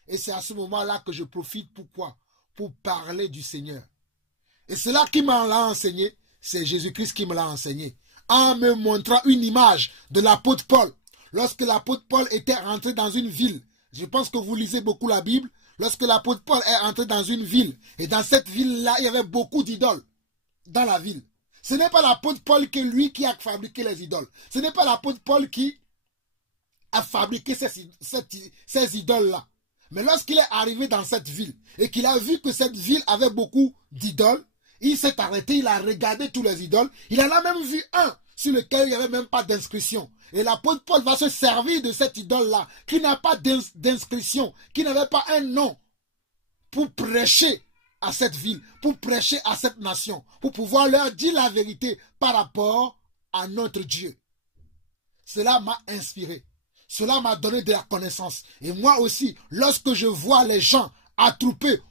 Et c'est à ce moment-là que je profite. Pourquoi? Pour parler du Seigneur. Et c'est là qui m'a enseigné. C'est Jésus-Christ qui me l'a enseigné. En me montrant une image de l'apôtre Paul. Lorsque l'apôtre Paul était rentré dans une ville. Je pense que vous lisez beaucoup la Bible. Lorsque l'apôtre Paul est entré dans une ville. Et dans cette ville-là, il y avait beaucoup d'idoles. Dans la ville. Ce n'est pas l'apôtre Paul qui a fabriqué les idoles. Ce n'est pas l'apôtre Paul qui a fabriqué ces idoles-là. Mais lorsqu'il est arrivé dans cette ville et qu'il a vu que cette ville avait beaucoup d'idoles, il s'est arrêté, il a regardé tous les idoles. Il en a même vu un sur lequel il n'y avait même pas d'inscription. Et l'apôtre Paul va se servir de cette idole-là qui n'a pas d'inscription, qui n'avait pas un nom, pour prêcher à cette ville, pour prêcher à cette nation, pour pouvoir leur dire la vérité par rapport à notre Dieu. Cela m'a inspiré. Cela m'a donné de la connaissance. Et moi aussi, lorsque je vois les gens attroupés,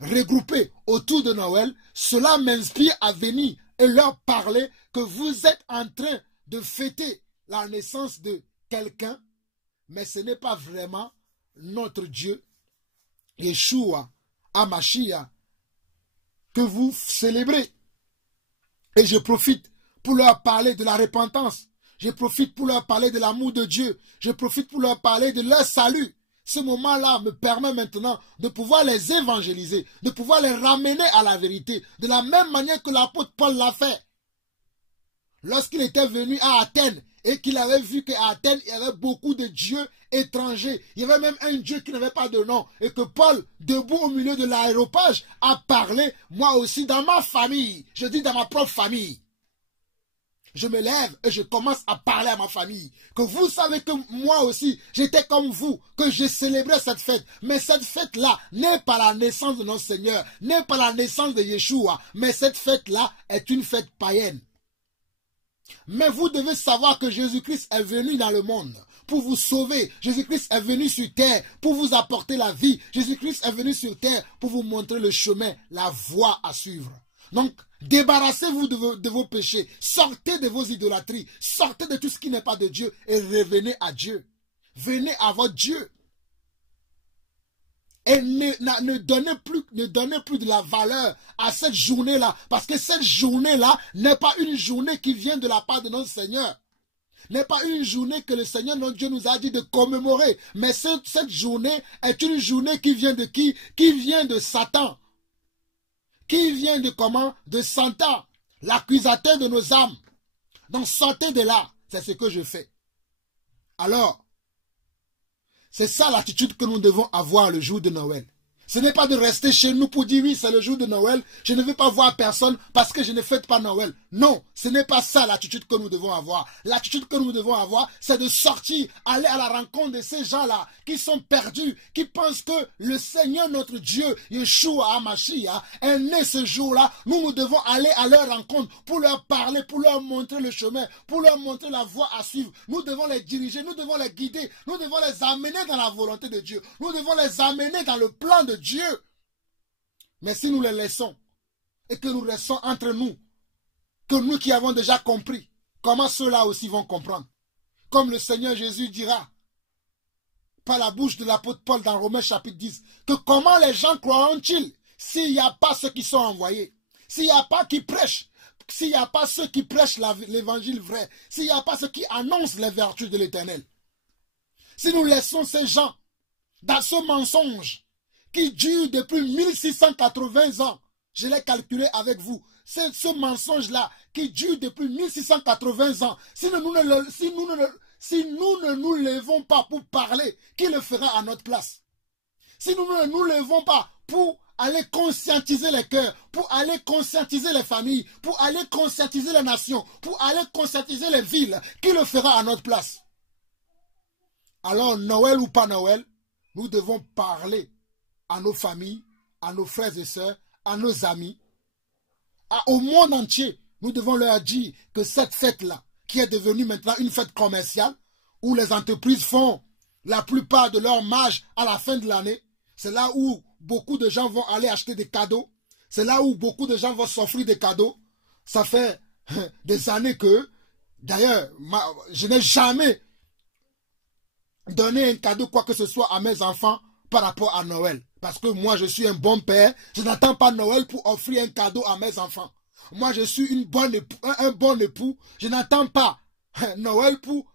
regroupés autour de Noël, cela m'inspire à venir et leur parler que vous êtes en train de fêter la naissance de quelqu'un, mais ce n'est pas vraiment notre Dieu, Yeshua, Hamashiach, que vous célébrez. Et je profite pour leur parler de la repentance. Je profite pour leur parler de l'amour de Dieu. Je profite pour leur parler de leur salut. Ce moment-là me permet maintenant de pouvoir les évangéliser, de pouvoir les ramener à la vérité, de la même manière que l'apôtre Paul l'a fait. Lorsqu'il était venu à Athènes et qu'il avait vu qu'à Athènes, il y avait beaucoup de dieux étrangers. Il y avait même un dieu qui n'avait pas de nom. Et que Paul, debout au milieu de l'aéropage, a parlé, moi aussi, dans ma famille. Je dis dans ma propre famille. Je me lève et je commence à parler à ma famille. Que vous savez que moi aussi, j'étais comme vous, que je célébrais cette fête. Mais cette fête-là n'est pas la naissance de notre Seigneur, n'est pas la naissance de Yeshua. Mais cette fête-là est une fête païenne. Mais vous devez savoir que Jésus-Christ est venu dans le monde pour vous sauver. Jésus-Christ est venu sur terre pour vous apporter la vie. Jésus-Christ est venu sur terre pour vous montrer le chemin, la voie à suivre. Donc, débarrassez-vous de vos péchés. Sortez de vos idolâtries. Sortez de tout ce qui n'est pas de Dieu et revenez à Dieu. Venez à votre Dieu. Et ne donnez plus de la valeur à cette journée-là. Parce que cette journée-là n'est pas une journée qui vient de la part de notre Seigneur. N'est pas une journée que le Seigneur notre Dieu nous a dit de commémorer. Mais cette journée est une journée qui vient de qui? Qui vient de Satan. Qui vient de comment? De Satan, l'accusateur de nos âmes. Donc sortez de là. C'est ce que je fais. Alors, c'est ça l'attitude que nous devons avoir le jour de Noël. Ce n'est pas de rester chez nous pour dire oui, c'est le jour de Noël, je ne veux pas voir personne parce que je ne fête pas Noël. Non, ce n'est pas ça l'attitude que nous devons avoir. L'attitude que nous devons avoir, c'est de sortir, aller à la rencontre de ces gens-là qui sont perdus, qui pensent que le Seigneur notre Dieu, Yeshua HaMashiach, est né ce jour-là. Nous devons aller à leur rencontre pour leur parler, pour leur montrer le chemin, pour leur montrer la voie à suivre. Nous devons les diriger, nous devons les guider, nous devons les amener dans la volonté de Dieu. Nous devons les amener dans le plan de Dieu. Mais si nous les laissons et que nous restons entre nous, que nous qui avons déjà compris, comment ceux-là aussi vont comprendre? Comme le Seigneur Jésus dira par la bouche de l'apôtre Paul dans Romains chapitre 10, que comment les gens croiront-ils s'il n'y a pas ceux qui sont envoyés, s'il n'y a pas qui prêchent, s'il n'y a pas ceux qui prêchent l'évangile vrai, s'il n'y a pas ceux qui annoncent les vertus de l'Éternel. Si nous laissons ces gens dans ce mensonge qui dure depuis 1680 ans, je l'ai calculé avec vous, c'est ce mensonge-là qui dure depuis 1680 ans. Si nous ne nous levons pas pour parler, qui le fera à notre place? Si nous ne nous levons pas pour aller conscientiser les cœurs, pour aller conscientiser les familles, pour aller conscientiser les nations, pour aller conscientiser les villes, qui le fera à notre place? Alors, Noël ou pas Noël, nous devons parler à nos familles, à nos frères et sœurs, à nos amis, au monde entier. Nous devons leur dire que cette fête-là, qui est devenue maintenant une fête commerciale, où les entreprises font la plupart de leur marge à la fin de l'année, c'est là où beaucoup de gens vont aller acheter des cadeaux, c'est là où beaucoup de gens vont s'offrir des cadeaux. Ça fait des années que, d'ailleurs, je n'ai jamais donné un cadeau, quoi que ce soit, à mes enfants par rapport à Noël. Parce que moi, je suis un bon père. Je n'attends pas Noël pour offrir un cadeau à mes enfants. Moi, je suis un bon époux. Je n'attends pas Noël pour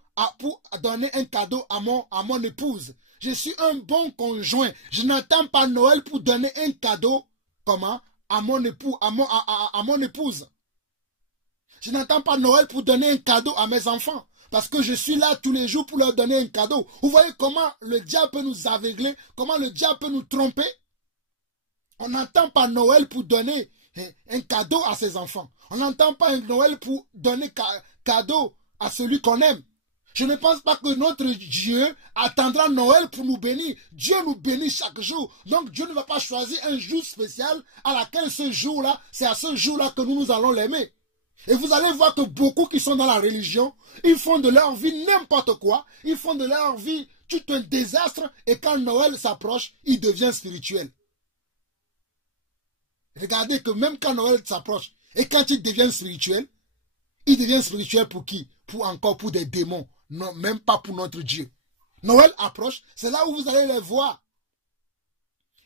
donner un cadeau à mon épouse. Je suis un bon conjoint. Je n'attends pas Noël pour donner un cadeau, comment, à mon époux, à mon épouse. Je n'attends pas Noël pour donner un cadeau à mes enfants. Parce que je suis là tous les jours pour leur donner un cadeau. Vous voyez comment le diable peut nous aveugler, comment le diable peut nous tromper. On n'entend pas Noël pour donner un cadeau à ses enfants. On n'entend pas un Noël pour donner cadeau à celui qu'on aime. Je ne pense pas que notre Dieu attendra Noël pour nous bénir. Dieu nous bénit chaque jour. Donc Dieu ne va pas choisir un jour spécial à laquelle ce jour-là, c'est à ce jour-là que nous allons l'aimer. Et vous allez voir que beaucoup qui sont dans la religion, ils font de leur vie n'importe quoi. Ils font de leur vie tout un désastre. Et quand Noël s'approche, il devient spirituel. Regardez que même quand Noël s'approche, et quand il devient spirituel pour qui? Pour des démons. Non, même pas pour notre Dieu. Noël approche, c'est là où vous allez les voir.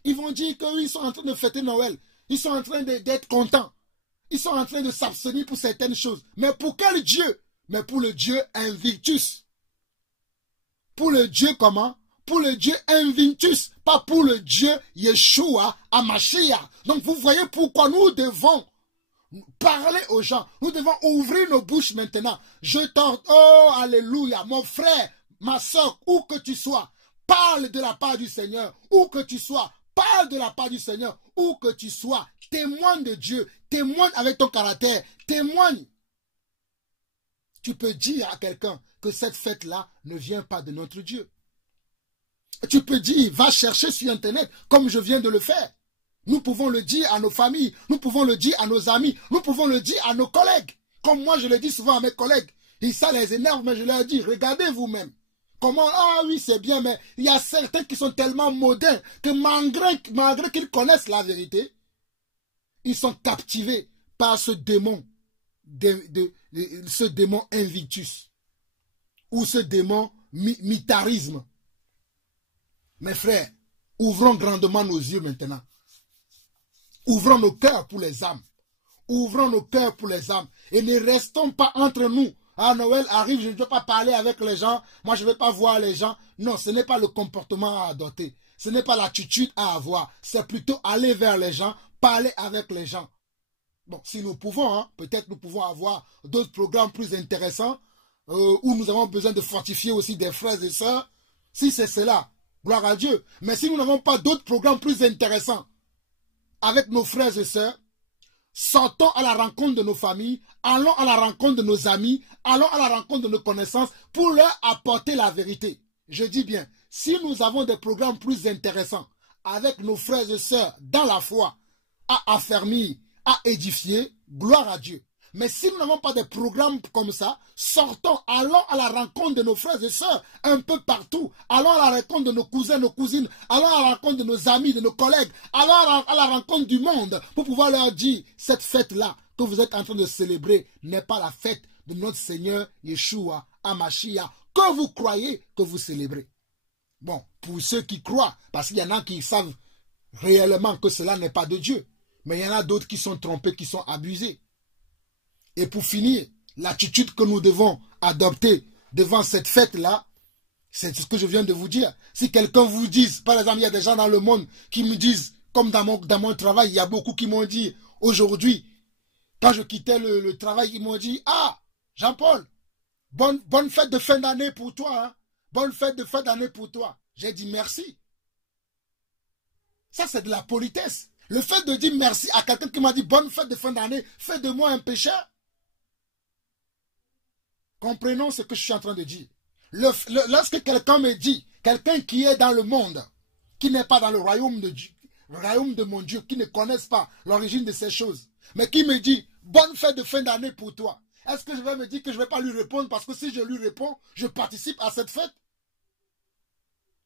Ils vont dire qu'ils sont en train de fêter Noël. Ils sont en train d'être contents. Ils sont en train de s'abstenir pour certaines choses. Mais pour quel Dieu? Mais pour le Dieu Invictus. Pour le Dieu comment? Pour le Dieu Invictus. Pas pour le Dieu Yeshua Hamashiach. Donc vous voyez pourquoi nous devons parler aux gens. Nous devons ouvrir nos bouches maintenant. Oh, alléluia. Mon frère, ma soeur, où que tu sois, parle de la part du Seigneur. Où que tu sois, parle de la part du Seigneur. Où que tu sois, témoigne de Dieu. Témoigne avec ton caractère. Témoigne. Tu peux dire à quelqu'un que cette fête-là ne vient pas de notre Dieu. Tu peux dire, va chercher sur Internet, comme je viens de le faire. Nous pouvons le dire à nos familles, nous pouvons le dire à nos amis, nous pouvons le dire à nos collègues. Comme moi, je le dis souvent à mes collègues. Et ça les énerve, mais je leur dis, regardez vous-même. Comment, ah oui, c'est bien, mais il y a certains qui sont tellement modernes que malgré qu'ils connaissent la vérité, ils sont captivés par ce démon, ce démon Invictus, ou ce démon mitarisme. Mes frères, ouvrons grandement nos yeux maintenant. Ouvrons nos cœurs pour les âmes. Ouvrons nos cœurs pour les âmes. Et ne restons pas entre nous. Ah, Noël arrive, je ne veux pas parler avec les gens. Moi, je ne veux pas voir les gens. Non, ce n'est pas le comportement à adopter. Ce n'est pas l'attitude à avoir. C'est plutôt aller vers les gens, parler avec les gens. Bon, si nous pouvons, hein, peut-être nous pouvons avoir d'autres programmes plus intéressants où nous avons besoin de fortifier aussi des frères et sœurs. Si c'est cela, gloire à Dieu. Mais si nous n'avons pas d'autres programmes plus intéressants avec nos frères et sœurs, sortons à la rencontre de nos familles, allons à la rencontre de nos amis, allons à la rencontre de nos connaissances pour leur apporter la vérité. Je dis bien, si nous avons des programmes plus intéressants avec nos frères et sœurs dans la foi, à affermir, à édifier, gloire à Dieu. Mais si nous n'avons pas de programmes comme ça, sortons, allons à la rencontre de nos frères et sœurs un peu partout. Allons à la rencontre de nos cousins, nos cousines. Allons à la rencontre de nos amis, de nos collègues. Allons à la rencontre du monde pour pouvoir leur dire, cette fête-là que vous êtes en train de célébrer n'est pas la fête de notre Seigneur Yeshua Hamashiach que vous croyez que vous célébrez. Bon, pour ceux qui croient, parce qu'il y en a qui savent réellement que cela n'est pas de Dieu. Mais il y en a d'autres qui sont trompés, qui sont abusés. Et pour finir, l'attitude que nous devons adopter devant cette fête-là, c'est ce que je viens de vous dire. Si quelqu'un vous dise, par exemple, il y a des gens dans le monde qui me disent, comme dans mon travail, il y a beaucoup qui m'ont dit, aujourd'hui, quand je quittais le travail, ils m'ont dit, ah, Jean-Paul, bonne fête de fin d'année pour toi. Hein? Bonne fête de fin d'année pour toi. J'ai dit merci. Ça, c'est de la politesse. Le fait de dire merci à quelqu'un qui m'a dit bonne fête de fin d'année, fait de moi un pécheur. Comprenons ce que je suis en train de dire. Lorsque quelqu'un me dit, quelqu'un qui est dans le monde, qui n'est pas dans le royaume de Dieu, le royaume de mon Dieu, qui ne connaissent pas l'origine de ces choses, mais qui me dit bonne fête de fin d'année pour toi, est-ce que je vais me dire que je ne vais pas lui répondre parce que si je lui réponds, je participe à cette fête?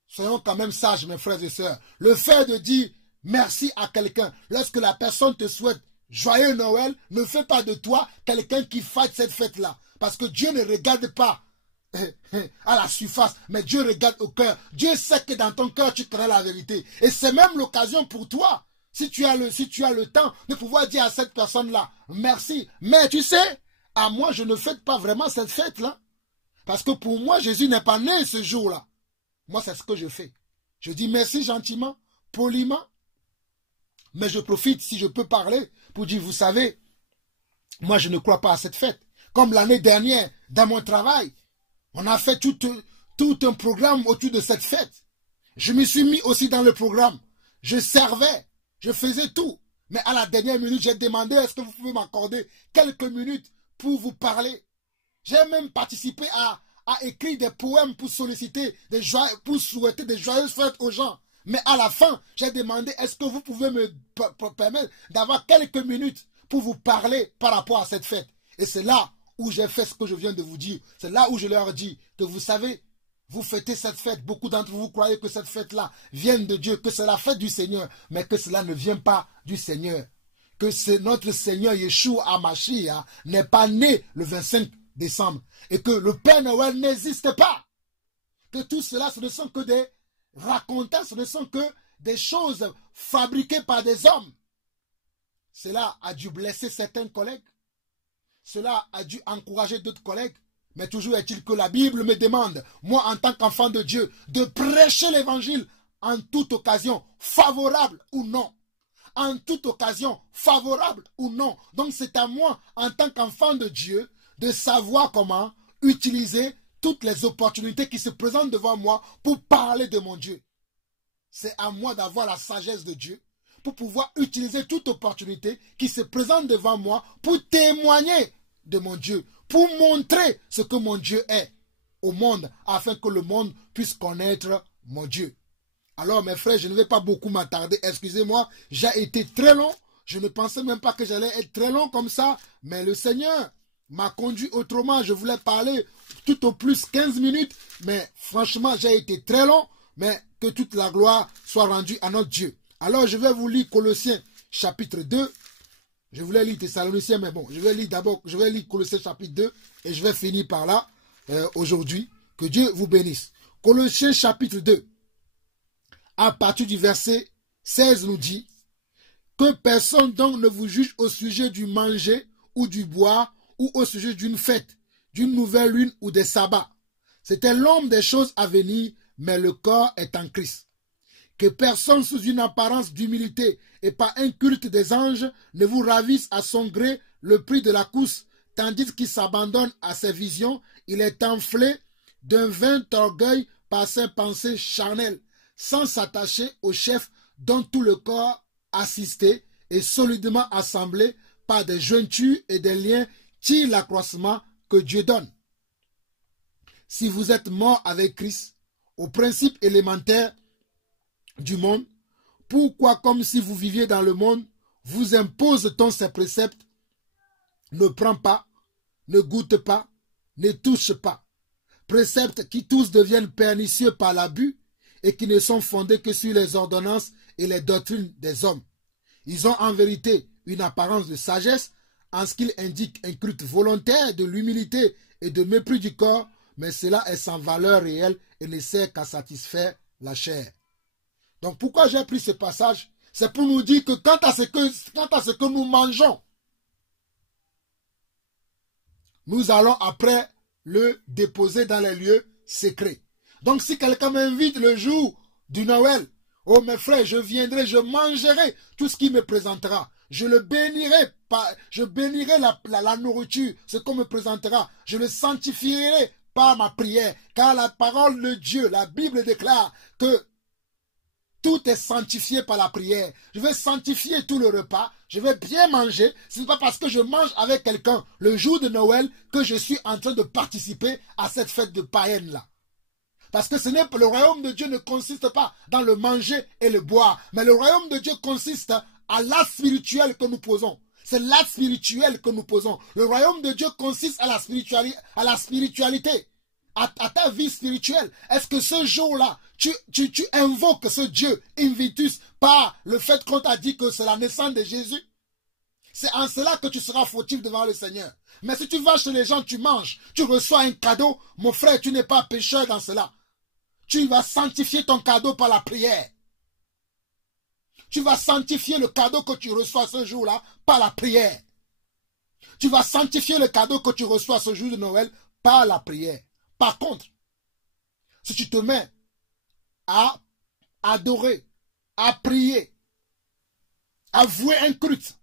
Soyons quand même sages, mes frères et sœurs. Le fait de dire merci à quelqu'un, lorsque la personne te souhaite joyeux Noël, ne fais pas de toi quelqu'un qui fête cette fête-là. Parce que Dieu ne regarde pas à la surface, mais Dieu regarde au cœur. Dieu sait que dans ton cœur, tu connais la vérité. Et c'est même l'occasion pour toi, si tu as le temps, de pouvoir dire à cette personne-là, merci. Mais tu sais, à moi, je ne fête pas vraiment cette fête-là. Parce que pour moi, Jésus n'est pas né ce jour-là. Moi, c'est ce que je fais. Je dis merci gentiment, poliment, mais je profite, si je peux parler, pour dire, vous savez, moi, je ne crois pas à cette fête. Comme l'année dernière, dans mon travail, on a fait tout un programme autour de cette fête. Je me suis mis aussi dans le programme. Je servais, je faisais tout. Mais à la dernière minute, j'ai demandé, est-ce que vous pouvez m'accorder quelques minutes pour vous parler? J'ai même participé à écrire des poèmes pour solliciter, pour souhaiter des joyeuses fêtes aux gens. Mais à la fin, j'ai demandé, est-ce que vous pouvez me permettre d'avoir quelques minutes pour vous parler par rapport à cette fête? Et c'est là où j'ai fait ce que je viens de vous dire. C'est là où je leur dis que vous savez, vous fêtez cette fête. Beaucoup d'entre vous croyez que cette fête-là vient de Dieu, que c'est la fête du Seigneur, mais que cela ne vient pas du Seigneur. Que notre Seigneur Yeshua HaMashiach n'est pas né le 25 décembre. Et que le Père Noël n'existe pas. Que tout cela, ce ne sont que des racontants, ce ne sont que des choses fabriquées par des hommes. Cela a dû blesser certains collègues. Cela a dû encourager d'autres collègues. Mais toujours est-il que la Bible me demande, moi en tant qu'enfant de Dieu, de prêcher l'évangile en toute occasion, favorable ou non. En toute occasion, favorable ou non. Donc c'est à moi, en tant qu'enfant de Dieu, de savoir comment utiliser toutes les opportunités qui se présentent devant moi pour parler de mon Dieu. C'est à moi d'avoir la sagesse de Dieu pour pouvoir utiliser toute opportunité qui se présente devant moi pour témoigner de mon Dieu, pour montrer ce que mon Dieu est au monde, afin que le monde puisse connaître mon Dieu. Alors mes frères, je ne vais pas beaucoup m'attarder, excusez-moi, j'ai été très long, je ne pensais même pas que j'allais être très long comme ça, mais le Seigneur m'a conduit autrement, je voulais parler tout au plus 15 minutes, mais franchement j'ai été très long, mais que toute la gloire soit rendue à notre Dieu. Alors je vais vous lire Colossiens chapitre 2, je voulais lire Thessaloniciens, mais bon, je vais lire Colossiens chapitre 2, et je vais finir par là aujourd'hui, que Dieu vous bénisse. Colossiens chapitre 2, à partir du verset 16 nous dit, que personne donc ne vous juge au sujet du manger ou du boire, ou au sujet d'une fête, d'une nouvelle lune ou des sabbats. C'était l'homme des choses à venir, mais le corps est en Christ. Que personne sous une apparence d'humilité et pas un culte des anges ne vous ravisse à son gré le prix de la course, tandis qu'il s'abandonne à ses visions, il est enflé d'un vain orgueil par ses pensées charnelles, sans s'attacher au chef dont tout le corps assisté et solidement assemblé par des jointures et des liens tire l'accroissement que Dieu donne. Si vous êtes mort avec Christ, au principe élémentaire du monde, pourquoi, comme si vous viviez dans le monde, vous impose-t-on ces préceptes? Ne prends pas, ne goûte pas, ne touche pas. Préceptes qui tous deviennent pernicieux par l'abus et qui ne sont fondés que sur les ordonnances et les doctrines des hommes. Ils ont en vérité une apparence de sagesse en ce qu'ils indiquent un culte volontaire de l'humilité et de mépris du corps, mais cela est sans valeur réelle et ne sert qu'à satisfaire la chair. Donc pourquoi j'ai pris ce passage? C'est pour nous dire que quant à ce que nous mangeons, nous allons après le déposer dans les lieux secrets. Donc si quelqu'un m'invite le jour du Noël, oh mes frères, je viendrai, je mangerai tout ce qu'il me présentera. Je le bénirai, je bénirai la nourriture, ce qu'on me présentera. Je le sanctifierai par ma prière. Car la parole de Dieu, la Bible déclare que tout est sanctifié par la prière. Je vais sanctifier tout le repas. Je vais bien manger. Ce n'est pas parce que je mange avec quelqu'un le jour de Noël que je suis en train de participer à cette fête de païenne-là. Parce que le royaume de Dieu ne consiste pas dans le manger et le boire. Mais le royaume de Dieu consiste à l'acte spirituel que nous posons. C'est l'acte spirituel que nous posons. Le royaume de Dieu consiste à la spiritualité. À ta vie spirituelle. Est-ce que ce jour-là, tu invoques ce Dieu Invictus par le fait qu'on t'a dit que c'est la naissance de Jésus? C'est en cela que tu seras fautif devant le Seigneur. Mais si tu vas chez les gens, tu manges, tu reçois un cadeau, mon frère, tu n'es pas pécheur dans cela. Tu vas sanctifier ton cadeau par la prière. Tu vas sanctifier le cadeau que tu reçois ce jour-là par la prière. Tu vas sanctifier le cadeau que tu reçois ce jour de Noël par la prière. Par contre, si tu te mets à adorer, à prier, à vouer un culte,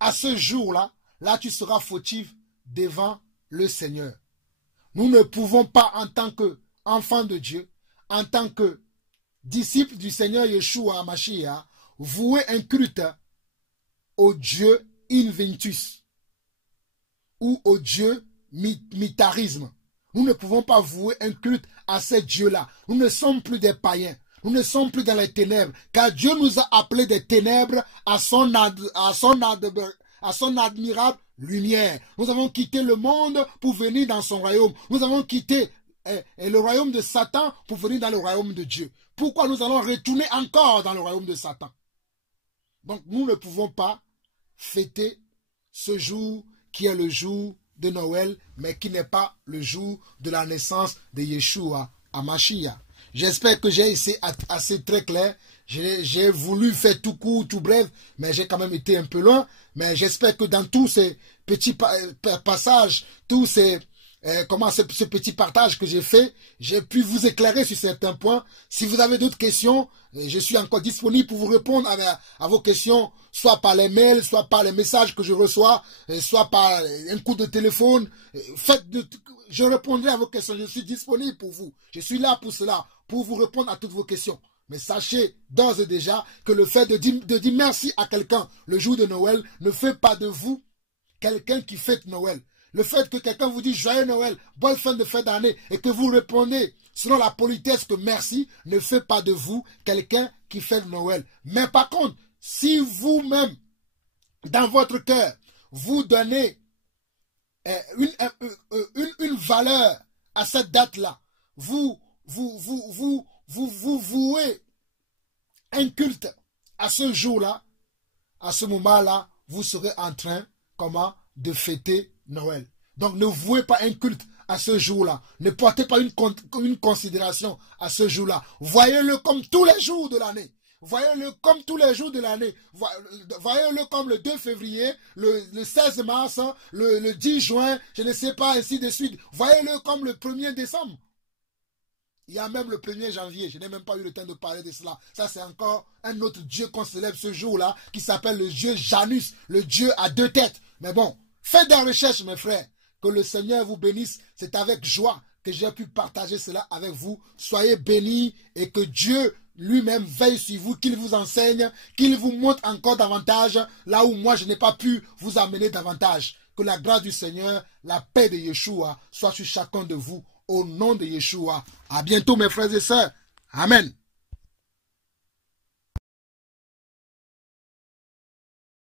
à ce jour-là, là tu seras fautif devant le Seigneur. Nous ne pouvons pas en tant qu'enfants de Dieu, en tant que disciples du Seigneur Yeshua Mashiach, vouer un culte au Dieu Invictus ou au Dieu mitarisme. Nous ne pouvons pas vouer un culte à ces dieux-là. Nous ne sommes plus des païens. Nous ne sommes plus dans les ténèbres. Car Dieu nous a appelés des ténèbres à son admirable lumière. Nous avons quitté le monde pour venir dans son royaume. Nous avons quitté le royaume de Satan pour venir dans le royaume de Dieu. Pourquoi nous allons retourner encore dans le royaume de Satan? Donc nous ne pouvons pas fêter ce jour qui est le jour de Noël, mais qui n'est pas le jour de la naissance de Yeshua HaMashiach. J'espère que j'ai essayé assez très clair. J'ai voulu faire tout court, tout bref, mais j'ai quand même été un peu loin. Mais j'espère que dans tous ces petits passages, tous ces ce petit partage que j'ai fait, j'ai pu vous éclairer sur certains points. Si vous avez d'autres questions, je suis encore disponible pour vous répondre à vos questions, soit par les mails, soit par les messages que je reçois, soit par un coup de téléphone. Je répondrai à vos questions, je suis disponible pour vous. Je suis là pour cela, pour vous répondre à toutes vos questions. Mais sachez d'ores et déjà que le fait de dire merci à quelqu'un le jour de Noël ne fait pas de vous quelqu'un qui fête Noël. Le fait que quelqu'un vous dise joyeux Noël, bonne fin de fin d'année, et que vous répondez selon la politesse que merci, ne fait pas de vous quelqu'un qui fête Noël. Mais par contre, si vous-même, dans votre cœur, vous donnez une valeur à cette date-là, vous vouez un culte à ce jour-là, à ce moment-là, vous serez en train, de fêter Noël. Donc ne vouez pas un culte à ce jour-là. Ne portez pas une considération à ce jour-là. Voyez-le comme tous les jours de l'année. Voyez-le comme tous les jours de l'année. Voyez-le comme le 2 février, le 16 mars, le 10 juin, je ne sais pas, ainsi de suite. Voyez-le comme le 1er décembre. Il y a même le 1er janvier. Je n'ai même pas eu le temps de parler de cela. Ça, c'est encore un autre dieu qu'on célèbre ce jour-là, qui s'appelle le dieu Janus, le dieu à 2 têtes. Mais bon, faites des recherches, mes frères. Que le Seigneur vous bénisse. C'est avec joie que j'ai pu partager cela avec vous. Soyez bénis et que Dieu lui-même veille sur vous, qu'il vous enseigne, qu'il vous montre encore davantage là où moi je n'ai pas pu vous amener davantage. Que la grâce du Seigneur, la paix de Yeshua soit sur chacun de vous au nom de Yeshua. À bientôt mes frères et sœurs. Amen.